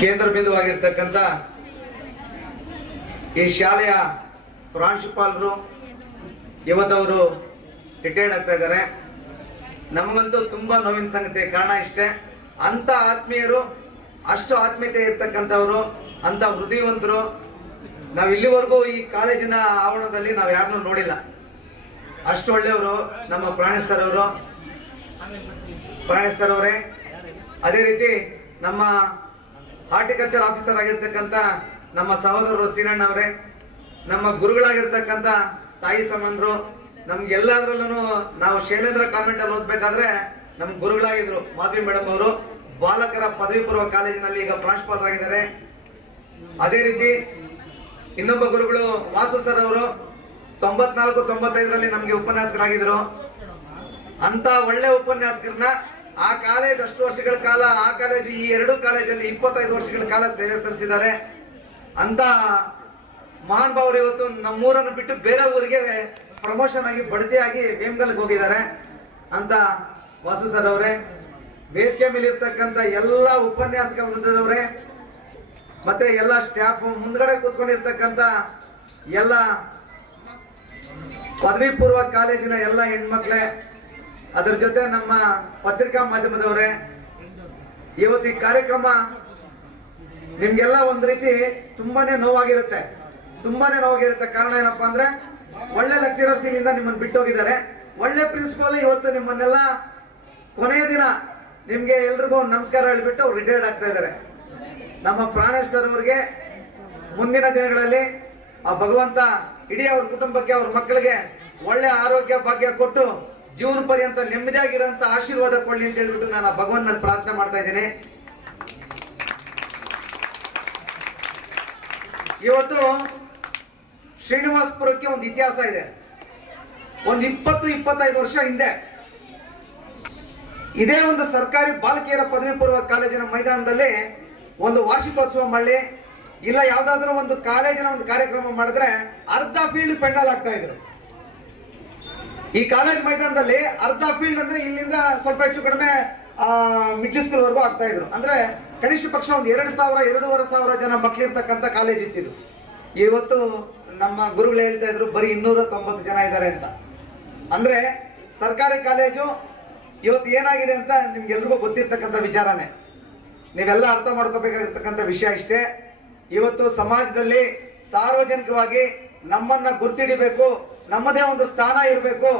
ಕೇಂದ್ರ ಬಿಂದುವಾಗಿರ್ತಕ್ಕಂಥ ಈ ಶಾಲೆಯ ಪ್ರಾಂಶುಪಾಲರು ಇವತ್ತವರು ರಿಟೈರ್ಡ್ ಆಗ್ತಾ ಇದ್ದಾರೆ. ನಮಗಂತೂ ತುಂಬಾ ನೋವಿನ ಸಂಗತಿ, ಕಾರಣ ಇಷ್ಟೇ. ಅಂತ ಆತ್ಮೀಯರು, ಅಷ್ಟು ಆತ್ಮೀಯತೆ ಇರ್ತಕ್ಕಂಥವ್ರು ಅಂತ ಹೃದಯವಂತರು, ನಾವು ಇಲ್ಲಿವರೆಗೂ ಈ ಕಾಲೇಜಿನ ಆವರಣದಲ್ಲಿ ನಾವು ಯಾರನ್ನೂ ನೋಡಿಲ್ಲ. ಅಷ್ಟು ಒಳ್ಳೆಯವರು, ನಮ್ಮ ಪ್ರಾಣೇಶ್ ಸರ್ ಅವರು. ಪ್ರಾಣೇಶ್ ಸರ್ ಅವರೇ. ಅದೇ ರೀತಿ ನಮ್ಮ ಹಾರ್ಟಿಕಲ್ಚರ್ ಆಫೀಸರ್ ಆಗಿರ್ತಕ್ಕಂಥ ನಮ್ಮ ಸಹೋದರರು ಸೀನಣ್ಣ ಅವರೇ, ನಮ್ಮ ಗುರುಗಳಾಗಿರ್ತಕ್ಕಂಥ ತಾಯಿ ಸಮನ್ರು ನಮ್ಗೆಲ್ಲದ್ರಲ್ಲೂ ನಾವು ಶೈಲೇಂದ್ರ ಕಾನ್ವೆಂಟ್ ಅಲ್ಲಿ ಓದ್ಬೇಕಾದ್ರೆ ನಮ್ಮ ಗುರುಗಳಾಗಿದ್ರು. ಮಾಧವಿ ಮೇಡಮ್ ಅವರು ಬಾಲಕರ ಪದವಿ ಪೂರ್ವ ಕಾಲೇಜಿನಲ್ಲಿ ಈಗ ಪ್ರಾಂಶುಪಾಲರಾಗಿದ್ದಾರೆ. ಅದೇ ರೀತಿ ಇನ್ನೊಬ್ಬ ಗುರುಗಳು ವಾಸು ಸರ್ ಅವರು ತೊಂಬತ್ನಾಲ್ಕು ತೊಂಬತ್ತೈದರಲ್ಲಿ ನಮ್ಗೆ ಉಪನ್ಯಾಸಕರಾಗಿದ್ರು. ಅಂತ ಒಳ್ಳೆ ಉಪನ್ಯಾಸಕರನ್ನ ಆ ಕಾಲೇಜ್ ಅಷ್ಟು ವರ್ಷಗಳ ಕಾಲ, ಆ ಕಾಲೇಜ್ ಈ ಎರಡು ಕಾಲೇಜಲ್ಲಿ ಇಪ್ಪತ್ತೈದು ವರ್ಷಗಳ ಕಾಲ ಸೇವೆ ಸಲ್ಲಿಸಿದ್ದಾರೆ. ಅಂತ ಮಹಾನ್ ಭಾವರು ಇವತ್ತು ನಮ್ಮೂರನ್ನು ಬಿಟ್ಟು ಬೇರೆ ಊರಿಗೆ ಪ್ರಮೋಷನ್ ಆಗಿ ಬಡ್ತಿಯಾಗಿ ವೇಮ್ಗಲ್ಗೆ ಹೋಗಿದ್ದಾರೆ. ಅಂತ ವಾಸು ಸರ್ ಅವರೇ, ವೇದಿಕೆ ಮೇಲೆ ಎಲ್ಲ ಉಪನ್ಯಾಸಕ ವೃಂದದವರೇ, ಮತ್ತೆ ಎಲ್ಲ ಸ್ಟಾಫ್ ಮುಂದ್ಗಡೆ ಕೂತ್ಕೊಂಡಿರ್ತಕ್ಕಂಥ ಎಲ್ಲ ಪದವಿ ಪೂರ್ವ ಕಾಲೇಜಿನ ಎಲ್ಲ ಹೆಣ್ಮಕ್ಳೇ ಅದ್ರ ಜೊತೆ ನಮ್ಮ ಪತ್ರಿಕಾ ಮಾಧ್ಯಮದವರೇ, ಇವತ್ತು ಈ ಕಾರ್ಯಕ್ರಮ ನಿಮ್ಗೆಲ್ಲ ಒಂದು ರೀತಿ ತುಂಬಾನೇ ನೋವಾಗಿರುತ್ತೆ. ತುಂಬಾನೇ ನೋವಾಗಿರುತ್ತೆ. ಕಾರಣ ಏನಪ್ಪಾ ಅಂದ್ರೆ, ಒಳ್ಳೆ ಲೆಕ್ಚರರ್ಸ್ ಇಲ್ಲಿಂದ ನಿಮ್ಮನ್ನು ಬಿಟ್ಟು ಹೋಗಿದ್ದಾರೆ ಒಳ್ಳೆ ಪ್ರಿನ್ಸಿಪಾಲ್ ಇವತ್ತು ನಿಮ್ಮನ್ನೆಲ್ಲ ಕೊನೆಯ ದಿನ ನಿಮ್ಗೆ ಎಲ್ರಿಗೂ ಒಂದು ನಮಸ್ಕಾರ ಹೇಳಿಬಿಟ್ಟು ಅವ್ರು ರಿಟೈರ್ಡ್ ಆಗ್ತಾ ಇದ್ದಾರೆ. ನಮ್ಮ ಪ್ರಾಣೇಶ್ ಸರ್ ಅವರಿಗೆ ಮುಂದಿನ ದಿನಗಳಲ್ಲಿ ಆ ಭಗವಂತ ಇಡೀ ಅವ್ರ ಕುಟುಂಬಕ್ಕೆ ಅವ್ರ ಮಕ್ಕಳಿಗೆ ಒಳ್ಳೆ ಆರೋಗ್ಯ ಭಾಗ್ಯ ಕೊಟ್ಟು ಜೀವನ ಪರ್ಯಂತ ನೆಮ್ಮದಿಯಾಗಿರೋಂಥ ಆಶೀರ್ವಾದ ಕೊಡ್ಲಿ ಅಂತ ಹೇಳ್ಬಿಟ್ಟು ನಾನು ಭಗವನ್ನ ಪ್ರಾರ್ಥನೆ ಮಾಡ್ತಾ ಇದ್ದೇನೆ. ಇವತ್ತು ಶ್ರೀನಿವಾಸಪುರಕ್ಕೆ ಒಂದು ಇತಿಹಾಸ ಇದೆ. ಒಂದು ಇಪ್ಪತ್ತು, ಇಪ್ಪತ್ತೈದು ವರ್ಷ ಹಿಂದೆ ಇದೇ ಒಂದು ಸರ್ಕಾರಿ ಬಾಲಕಿಯರ ಪದವಿ ಪೂರ್ವ ಕಾಲೇಜಿನ ಮೈದಾನದಲ್ಲಿ ಒಂದು ವಾರ್ಷಿಕೋತ್ಸವ ಮಾಡಲಿ, ಇಲ್ಲ ಯಾವ್ದಾದ್ರು ಒಂದು ಕಾಲೇಜಿನ ಒಂದು ಕಾರ್ಯಕ್ರಮ ಮಾಡಿದ್ರೆ ಅರ್ಧ ಫೀಲ್ಡ್ ಪೆಂಡಲ್ ಆಗ್ತಾ ಇದ್ರು. ಈ ಕಾಲೇಜ್ ಮೈದಾನದಲ್ಲಿ ಅರ್ಧ ಫೀಲ್ಡ್ ಅಂದ್ರೆ ಇಲ್ಲಿಂದ ಸ್ವಲ್ಪ ಹೆಚ್ಚು ಕಡಿಮೆ ಮಿಡ್ಲ್ ಸ್ಕೂಲ್ ವರೆಗೂ ಆಗ್ತಾ ಇದ್ರು. ಅಂದ್ರೆ ಕನಿಷ್ಠ ಪಕ್ಷ ಒಂದು ಎರಡು ಸಾವಿರ, ಎರಡೂವರೆ ಸಾವಿರ ಜನ ಮಕ್ಕಳಿರ್ತಕ್ಕಂಥ ಕಾಲೇಜ್ ಇತ್ತಿದ್ರು ಇವತ್ತು ನಮ್ಮ ಗುರುಗಳು ಹೇಳ್ತಾ ಇದ್ರು, ಬರೀ ಇನ್ನೂರ ತೊಂಬತ್ತು ಜನ ಇದ್ದಾರೆ ಅಂತ. ಅಂದ್ರೆ ಸರ್ಕಾರಿ ಕಾಲೇಜು ಇವತ್ತು ಏನಾಗಿದೆ ಅಂತ ನಿಮ್ಗೆಲ್ರಿಗೂ ಗೊತ್ತಿರ್ತಕ್ಕಂಥ ವಿಚಾರನೇ. ನೀವೆಲ್ಲ ಅರ್ಥ ಮಾಡ್ಕೋಬೇಕಾಗಿರ್ತಕ್ಕಂಥ ವಿಷಯ ಇಷ್ಟೇ. ಇವತ್ತು ಸಮಾಜದಲ್ಲಿ ಸಾರ್ವಜನಿಕವಾಗಿ ನಮ್ಮನ್ನ ಗುರ್ತಿಡಿಬೇಕು ನಮ್ಮದೇ ಒಂದು ಸ್ಥಾನ ಇರಬೇಕು.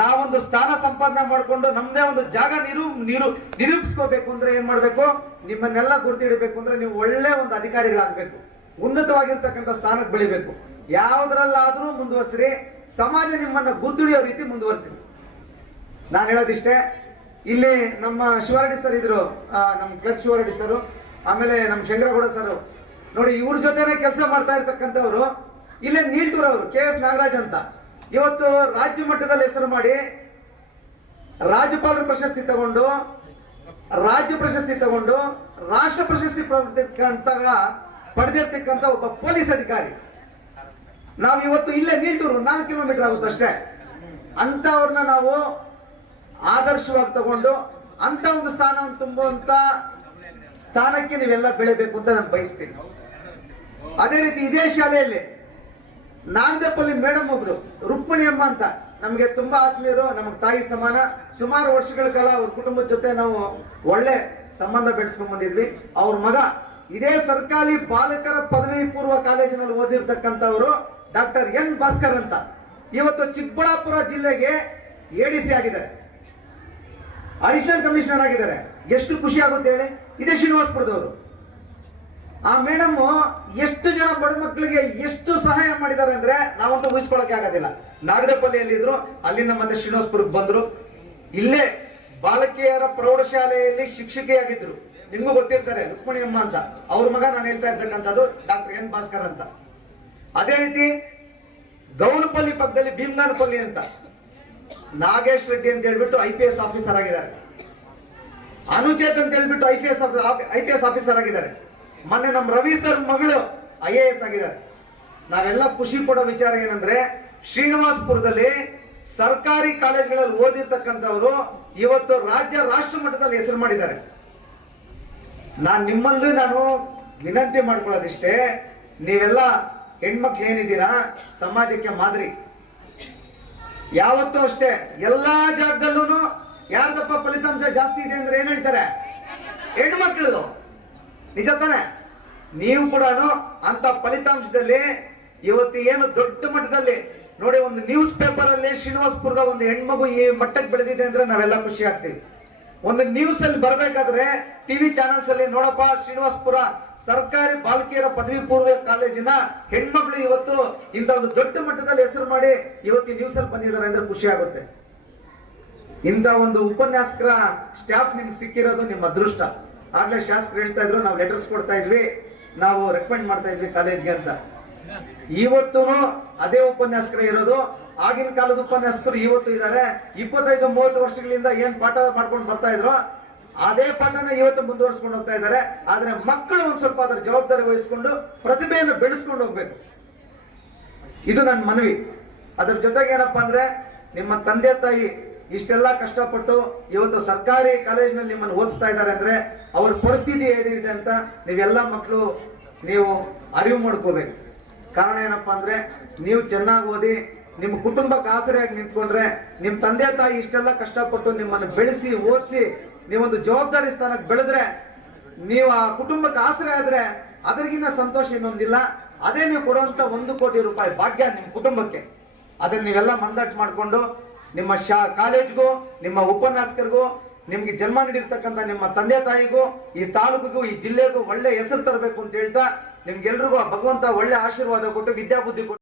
ನಾವೊಂದು ಸ್ಥಾನ ಸಂಪಾದನೆ ಮಾಡಿಕೊಂಡು ನಮ್ಮದೇ ಒಂದು ಜಾಗ ನಿರೂ, ನಿರು, ನಿರೂಪಿಸ್ಕೋಬೇಕು ಅಂದ್ರೆ ಏನ್ ಮಾಡ್ಬೇಕು? ನಿಮ್ಮನ್ನೆಲ್ಲ ಗುರ್ತಿಡಬೇಕು ಅಂದ್ರೆ ನೀವು ಒಳ್ಳೆ ಒಂದು ಅಧಿಕಾರಿಗಳಾಗಬೇಕು. ಉನ್ನತವಾಗಿರ್ತಕ್ಕಂಥ ಸ್ಥಾನಕ್ಕೆ ಬೆಳಿಬೇಕು. ಯಾವ್ದ್ರಲ್ಲಾದ್ರೂ ಮುಂದುವರ್ಸ್ರಿ. ಸಮಾಜ ನಿಮ್ಮನ್ನ ಗುರ್ತಿಡಿಯೋ ರೀತಿ ಮುಂದುವರಿಸಿ ನಾನು ಹೇಳೋದಿಷ್ಟೇ, ಇಲ್ಲಿ ನಮ್ಮ ಶಿವರೆಡ್ಡಿ ಸರ್ ಇದ್ರು. ನಮ್ಮ ಕ್ಲರ್ಕ್ ಶಿವರೆಡ್ಡಿ ಸರ್, ಆಮೇಲೆ ನಮ್ಮ ಶಂಕರಗೌಡ ಸರ್. ನೋಡಿ, ಇವ್ರ ಜೊತೆನೆ ಕೆಲಸ ಮಾಡ್ತಾ ಇರ್ತಕ್ಕಂಥವ್ರು. ಇಲ್ಲೇ ನೀಲ್ಟೂರ್ ಅವರು ಕೆ ಎಸ್ ನಾಗರಾಜ್ ಅಂತ. ಇವತ್ತು ರಾಜ್ಯ ಮಟ್ಟದಲ್ಲಿ ಹೆಸರು ಮಾಡಿ ರಾಜ್ಯಪಾಲರ ಪ್ರಶಸ್ತಿ ತಗೊಂಡು, ರಾಜ್ಯ ಪ್ರಶಸ್ತಿ ತಗೊಂಡು, ರಾಷ್ಟ್ರ ಪ್ರಶಸ್ತಿ ಪಡೆದಿರ್ತಕ್ಕಂಥ ಒಬ್ಬ ಪೊಲೀಸ್ ಅಧಿಕಾರಿ. ನಾವು ಇವತ್ತು ಇಲ್ಲೇ ನೀಲ್ಟೂರು, ನಾಲ್ಕು ಕಿಲೋಮೀಟರ್ ಆಗುತ್ತೆ ಅಷ್ಟೇ. ಅಂತವ್ರನ್ನ ನಾವು ಆದರ್ಶವಾಗಿ ತಗೊಂಡು, ಅಂತ ಒಂದು ಸ್ಥಾನವನ್ನು ತುಂಬುವಂತ ಸ್ಥಾನಕ್ಕೆ ನೀವೆಲ್ಲ ಬೆಳಿಬೇಕು ಅಂತ ನಾನು ಬಯಸ್ತೀನಿ. ಅದೇ ರೀತಿ ಇದೇ ಶಾಲೆಯಲ್ಲಿ ನಾಗದಪ್ಪಲ್ಲಿ ಮೇಡಮ್ ಒಬ್ರು ರುಕ್ಮಿಣಿ ಅಮ್ಮ ಅಂತ. ನಮಗೆ ತುಂಬಾ ಆತ್ಮೀಯರು, ನಮಗೆ ತಾಯಿ ಸಮಾನ. ಸುಮಾರು ವರ್ಷಗಳ ಕಾಲ ಅವ್ರ ಕುಟುಂಬದ ಜೊತೆ ನಾವು ಒಳ್ಳೆ ಸಂಬಂಧ ಬೆಳೆಸ್ಕೊಂಡ್ ಬಂದಿದ್ವಿ. ಅವ್ರ ಮಗ ಇದೇ ಸರ್ಕಾರಿ ಬಾಲಕರ ಪದವಿ ಪೂರ್ವ ಕಾಲೇಜಿನಲ್ಲಿ ಓದಿರ್ತಕ್ಕಂಥವ್ರು ಡಾಕ್ಟರ್ ಎನ್ ಭಾಸ್ಕರ್ ಅಂತ. ಇವತ್ತು ಚಿಕ್ಕಬಳ್ಳಾಪುರ ಜಿಲ್ಲೆಗೆ ಎಡಿಸಿ ಆಗಿದ್ದಾರೆ. ಅಡಿಷನಲ್ ಕಮಿಷನರ್ ಆಗಿದ್ದಾರೆ. ಎಷ್ಟು ಖುಷಿ ಆಗುತ್ತೆ ಹೇಳಿ? ಇದೇ ಶ್ರೀನಿವಾಸಪುರದವರು. ಆ ಮೇಡಮ್ ಎಷ್ಟು ಜನ ಬಡ ಮಕ್ಕಳಿಗೆ ಎಷ್ಟು ಸಹಾಯ ಮಾಡಿದ್ದಾರೆ ಅಂದ್ರೆ ನಾವಂತೂ ಊಹಿಸ್ಕೊಳಕ್ಕೆ ಆಗೋದಿಲ್ಲ. ನಾಗರಪಲ್ಲಿಯಲ್ಲಿ ಇದ್ರು ಅಲ್ಲಿಂದ ಮತ್ತೆ ಶ್ರೀನಿವಾಸ್ಪುರಕ್ಕೆ ಬಂದ್ರು. ಇಲ್ಲೇ ಬಾಲಕಿಯರ ಪ್ರೌಢಶಾಲೆಯಲ್ಲಿ ಶಿಕ್ಷಕಿಯಾಗಿದ್ರು. ನಿಮ್ಗೂ ಗೊತ್ತಿರ್ತಾರೆ, ರುಕ್ಮಣಿ ಅಮ್ಮ ಅಂತ. ಅವ್ರ ಮಗ ನಾನು ಹೇಳ್ತಾ ಇರ್ತಕ್ಕಂಥದ್ದು ಡಾಕ್ಟರ್ ಎನ್ ಭಾಸ್ಕರ್ ಅಂತ. ಅದೇ ರೀತಿ ಗೌನಪಲ್ಲಿ ಪಕ್ಕದಲ್ಲಿ ಭೀಮಗಾನಪಲ್ಲಿ ಅಂತ. ನಾಗೇಶ್ ರೆಡ್ಡಿ ಅಂತ ಹೇಳ್ಬಿಟ್ಟು ಐ ಆಫೀಸರ್ ಆಗಿದ್ದಾರೆ. ಅನುಚೇತ್ ಅಂತ ಹೇಳ್ಬಿಟ್ಟು I P S I P S officer ಆಗಿದ್ದಾರೆ. ಮೊನ್ನೆ ನಮ್ಮ ರವಿ ಸರ್ ಮಗಳು ಐ ಎ ಎಸ್ ಆಗಿದ್ದಾರೆ. ನಾವೆಲ್ಲ ಖುಷಿ ಪಡೋ ವಿಚಾರ ಏನಂದ್ರೆ, ಶ್ರೀನಿವಾಸ್ಪುರದಲ್ಲಿ ಸರ್ಕಾರಿ ಕಾಲೇಜ್ಗಳಲ್ಲಿ ಓದಿರ್ತಕ್ಕಂಥವ್ರು ಇವತ್ತು ರಾಜ್ಯ ರಾಷ್ಟ್ರ ಮಟ್ಟದಲ್ಲಿ ಹೆಸರು ಮಾಡಿದ್ದಾರೆ. ನಾನು ನಿಮ್ಮಲ್ಲಿ ನಾನು ವಿನಂತಿ ಮಾಡ್ಕೊಳ್ಳೋದಿಷ್ಟೇ, ನೀವೆಲ್ಲ ಹೆಣ್ಮಕ್ಳು ಏನಿದ್ದೀರಾ, ಸಮಾಜಕ್ಕೆ ಮಾದರಿ. ಯಾವತ್ತೂ ಅಷ್ಟೇ, ಎಲ್ಲಾ ಜಾಗದಲ್ಲೂ ಯಾರ್ದಪ್ಪ ಫಲಿತಾಂಶ ಜಾಸ್ತಿ ಇದೆ ಅಂದ್ರೆ ಏನ್ ಹೇಳ್ತಾರೆ? ಹೆಣ್ಮಕ್ಳು ನಿಜ ತಾನೆ. ನೀವು ಕೂಡ ಅಂತ ಫಲಿತಾಂಶದಲ್ಲಿ ಇವತ್ತು ಏನು ದೊಡ್ಡ ಮಟ್ಟದಲ್ಲಿ ನೋಡಿ ಒಂದು ನ್ಯೂಸ್ ಪೇಪರ್ ಅಲ್ಲಿ ಶ್ರೀನಿವಾಸ್ಪುರದ ಒಂದು ಹೆಣ್ಮಗು ಈ ಮಟ್ಟಕ್ಕೆ ಬೆಳೆದಿದೆ ಅಂದ್ರೆ ನಾವೆಲ್ಲ ಖುಷಿ ಆಗ್ತೀವಿ. ಒಂದು ನ್ಯೂಸ್ ಅಲ್ಲಿ ಬರ್ಬೇಕಾದ್ರೆ ಟಿವಿ ಚಾನೆಲ್ಸ್ ಅಲ್ಲಿ ನೋಡಪ್ಪ ಶ್ರೀನಿವಾಸ್ಪುರ ಸರ್ಕಾರಿ ಬಾಲಕಿಯರ ಪದವಿ ಪೂರ್ವ ಕಾಲೇಜಿನ ಹೆಣ್ಮಕ್ಳು ಇವತ್ತು ಇಂಥ ಒಂದು ದೊಡ್ಡ ಮಟ್ಟದಲ್ಲಿ ಹೆಸರು ಮಾಡಿ ಇವತ್ತು ನ್ಯೂಸ್ ಅಲ್ಲಿ ಬಂದಿದ್ದಾರೆ ಅಂದ್ರೆ ಖುಷಿ ಆಗುತ್ತೆ. ಇಂಥ ಒಂದು ಉಪನ್ಯಾಸಕರ ಸ್ಟಾಫ್ ನಿಮ್ಗೆ ಸಿಕ್ಕಿರೋದು ನಿಮ್ಮ ಅದೃಷ್ಟ. ಆಗ್ಲೇ ಶಾಸಕರು ಹೇಳ್ತಾ ಇದ್ರು, ನಾವು ಲೆಟರ್ಸ್ ಕೊಡ್ತಾ ಇದ್ವಿ, ನಾವು ರೆಕಮೆಂಡ್ ಮಾಡ್ತಾ ಇದ್ವಿ ಕಾಲೇಜ್ಗೆ ಅಂತ. ಇವತ್ತು ಅದೇ ಉಪನ್ಯಾಸಕರೇ ಇರೋದು. ಆಗಿನ ಕಾಲದ ಉಪನ್ಯಾಸಕರು ಇವತ್ತು ಇದ್ದಾರೆ. ಇಪ್ಪತ್ತೈದು, ಮೂವತ್ತು ವರ್ಷಗಳಿಂದ ಏನ್ ಪಾಠ ಮಾಡ್ಕೊಂಡು ಬರ್ತಾ ಇದ್ರು, ಅದೇ ಪಾಠನ ಇವತ್ತು ಮುಂದುವರ್ಸ್ಕೊಂಡು ಹೋಗ್ತಾ ಇದ್ದಾರೆ. ಆದ್ರೆ ಮಕ್ಕಳು ಒಂದ್ ಸ್ವಲ್ಪ ಅದರ ಜವಾಬ್ದಾರಿ ವಹಿಸ್ಕೊಂಡು ಪ್ರತಿಭೆಯನ್ನು ಬೆಳೆಸ್ಕೊಂಡು ಹೋಗ್ಬೇಕು. ಇದು ನನ್ನ ಮನವಿ. ಅದ್ರ ಜೊತೆಗೆ ಏನಪ್ಪಾ ಅಂದ್ರೆ, ನಿಮ್ಮ ತಂದೆ ತಾಯಿ ಇಷ್ಟೆಲ್ಲ ಕಷ್ಟಪಟ್ಟು ಇವತ್ತು ಸರ್ಕಾರಿ ಕಾಲೇಜಿನಲ್ಲಿ ನಿಮ್ಮನ್ನು ಓದಿಸ್ತಾ ಇದ್ದಾರೆ ಅಂದ್ರೆ ಅವ್ರ ಪರಿಸ್ಥಿತಿ ಏನಿದೆ ಅಂತ ನೀವೆಲ್ಲ ಮಕ್ಕಳು ನೀವು ಅರಿವು ಮಾಡ್ಕೋಬೇಕು. ಕಾರಣ ಏನಪ್ಪಾ ಅಂದ್ರೆ ನೀವು ಚೆನ್ನಾಗಿ ಓದಿ, ನಿಮ್ಮ ಕುಟುಂಬಕ್ಕೆ ಆಸರೆಯಾಗಿ ನಿಂತ್ಕೊಂಡ್ರೆ ನಿಮ್ಮ ತಂದೆ ತಾಯಿ ಇಷ್ಟೆಲ್ಲ ಕಷ್ಟಪಟ್ಟು ನಿಮ್ಮನ್ನು ಬೆಳೆಸಿ, ಓದಿಸಿ, ನೀವೊಂದು ಜವಾಬ್ದಾರಿ ಸ್ಥಾನಕ್ಕೆ ಬೆಳೆದ್ರೆ ನೀವು ಆ ಕುಟುಂಬಕ್ಕೆ ಆಸರೆ ಆದ್ರೆ ಅದರಿಗಿನ್ನ ಸಂತೋಷ ಇನ್ನೊಂದಿಲ್ಲ. ಅದೇ ನೀವು ಕೊಡುವಂತ ಒಂದು ಕೋಟಿ ರೂಪಾಯಿ ಭಾಗ್ಯ ನಿಮ್ಮ ಕುಟುಂಬಕ್ಕೆ. ಅದನ್ನ ನೀವೆಲ್ಲ ಮಂದಟ್ಟು ಮಾಡಿಕೊಂಡು ನಿಮ್ಮ ಶಾ, ಕಾಲೇಜ್ಗೂ, ನಿಮ್ಮ ಉಪನ್ಯಾಸಕರಿಗೂ, ನಿಮ್ಗೆ ಜನ್ಮ ನೀಡಿರ್ತಕ್ಕಂಥ ನಿಮ್ಮ ತಂದೆ ತಾಯಿಗೂ, ಈ ತಾಲೂಕಿಗೂ, ಈ ಜಿಲ್ಲೆಗೂ ಒಳ್ಳೆ ಹೆಸರು ತರಬೇಕು ಅಂತ ಹೇಳ್ತಾ ನಿಮ್ಗೆಲ್ರಿಗೂ ಭಗವಂತ ಒಳ್ಳೆ ಆಶೀರ್ವಾದ ಕೊಟ್ಟು ವಿದ್ಯಾಬುದ್ಧಿ ಕೊಟ್ಟು